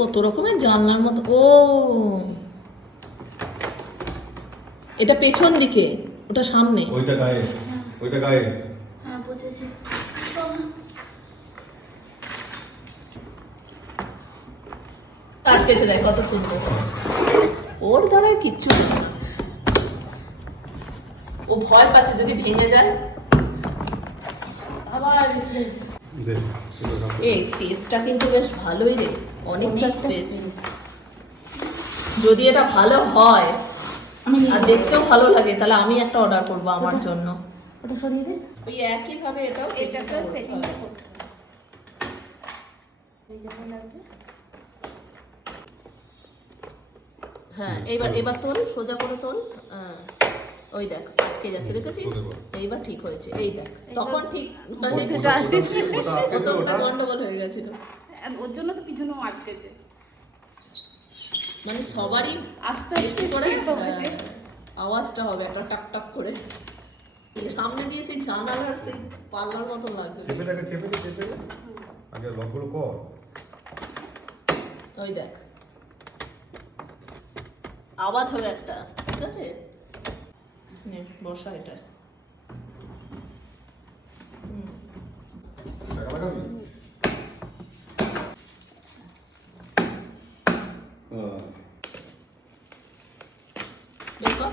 কত রকমের জানলার মতো। ও এটা পেছন দিকে, ওটা সামনে। ওইটা গায়ে, ওইটা গায়ে। হ্যাঁ বুঝেছি। আটকেছে দেখ কত সুন্দর। ওর দ্বারাই কিচ্ছু নেই। ও ভয় পাচ্ছে যদি ভেঙে যায়। আবার এই স্পেসটা কিন্তু বেশ ভালোই রে, অনেকটা স্পেস। যদি এটা ভালো হয় আর দেখতেও ভালো লাগে তাহলে আমি একটা অর্ডার করব আমার জন্য। ওটা সরিয়ে দিন। ওই একই ভাবে এটাও এটাকে সেটিংটা করতে হবে। এই যখন লাগবে। হ্যাঁ এবার এবার তোল, সোজা করে তোল। ওই দেখ আটকে যাচ্ছে, দেখেছিস? এইবার ঠিক হয়েছে, এই দেখ তখন ঠিক মানে প্রথমটা গন্ডগোল হয়ে গেছিল। ওর জন্য তো পিছনেও আটকেছে। মানে সবারই আস্তে আস্তে করে হবে। আওয়াজটা হবে একটা টাক টাক করে। সামনে দিয়ে সেই জানালার সেই পাল্লার মতো লাগবে। চেপে দেখে, চেপে দে, চেপে দে। আগে লকগুলো কর। ওই দেখ আওয়াজ হবে একটা, ঠিক আছে? নে বসা এটা। টাকা লাগাবি? বের কর।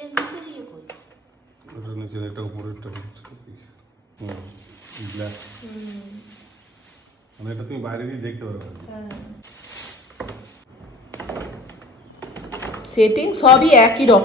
এর নিচে দিয়ে কই? ওটা নিচে, এটা উপরেরটা হচ্ছে কি? ব্ল্যাক। মানে এটা তুমি বাইরে দিয়ে দেখতে পারবে। সেটিং সবই একই রকম।